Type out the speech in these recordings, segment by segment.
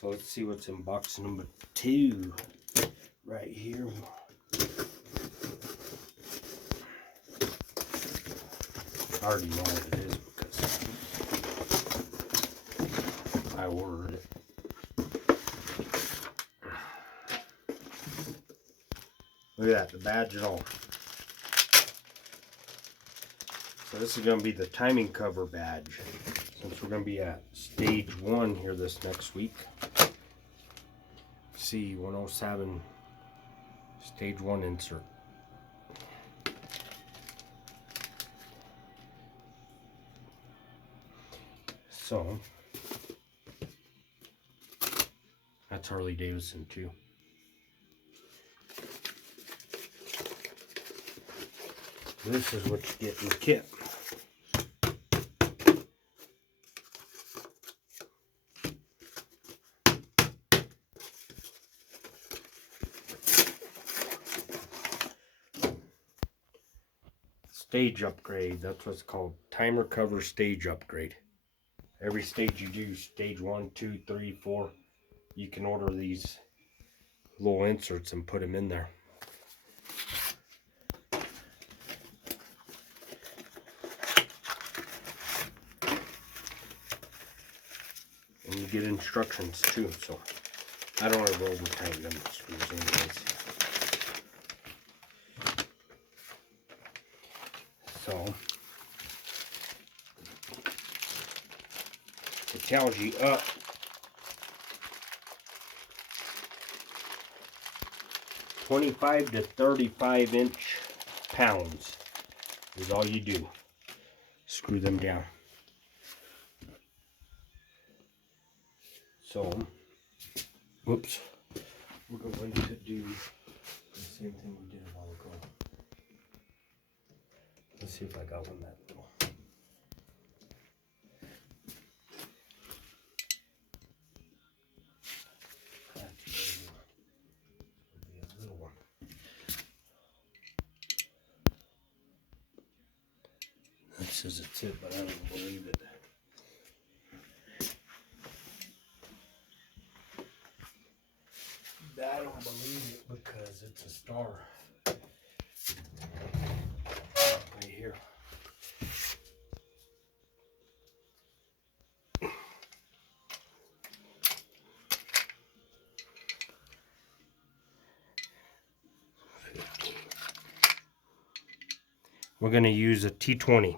So let's see what's in box number 2 right here. I already know what it is because I ordered it. Look at that, the badge and all. So this is going to be the timing cover badge, since we're going to be at stage 1 here this next week. C107 stage 1 insert. So that's Harley Davidson too. This is what you get in the kit. Stage upgrade, that's what's called. Timer cover stage upgrade. Every stage you do, stage 1, 2, 3, 4, you can order these little inserts and put them in there. And you get instructions too, so I don't ever over-tighten them screws anyways. So it tells you up 25 to 35 inch pounds is all you do. Screw them down. So, whoops, we're going to do the same thing we did a while ago. Let's see if I got one that little. That says it's it, but I don't believe it. I don't believe it because it's a star right here. We're going to use a T20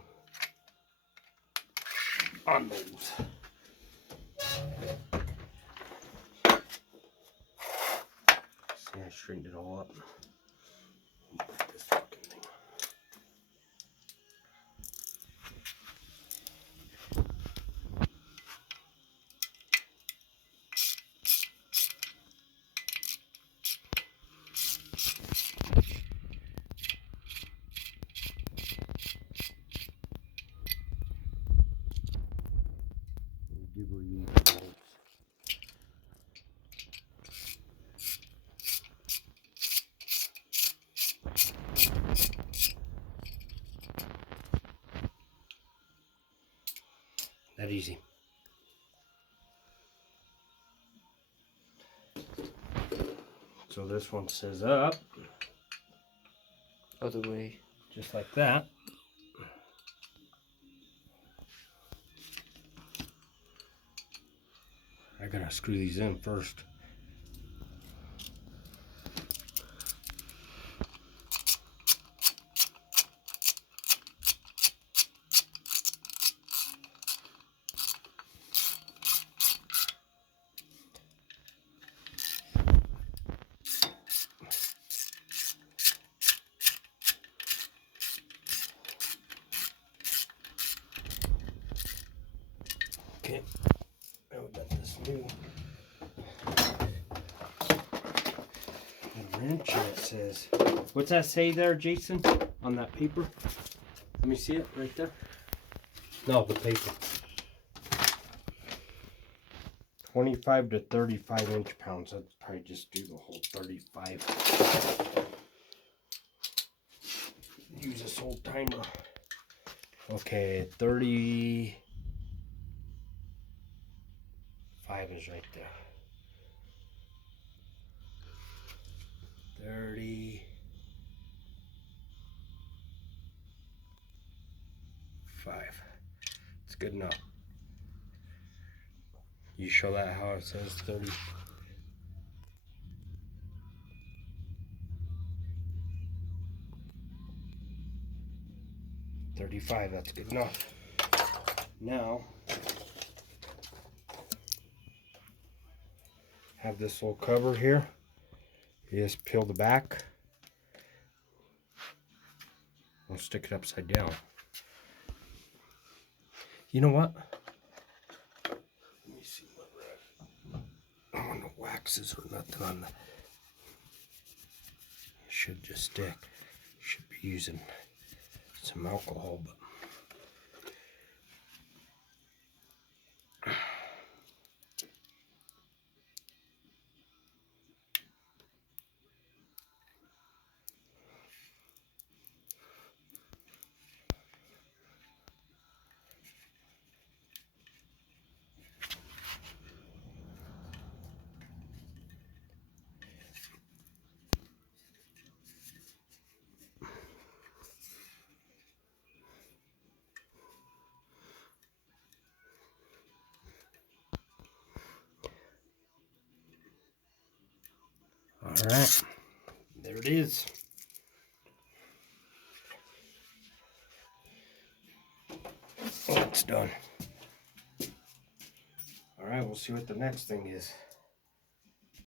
on those. See, I straightened it all up. This fucking thing. That easy. So this one says up. Other way. Just like that. I gotta screw these in first. Okay, now we got this new wrench, and it says, what's that say there, Jason, on that paper? Let me see it right there. No, the paper. 25 to 35 inch pounds. I'd probably just do the whole 35. Use this old timer. Okay, 35 is right there. 35. It's good enough. You show that how it says 30. 35, that's good enough. Now, have this little cover here. You just peel the back. We'll stick it upside down. You know what? Let me see what I don't want no waxes or nothing on the. Should just stick. Should be using some alcohol, but. Alright, there it is. Oh, it's done. Alright, we'll see what the next thing is.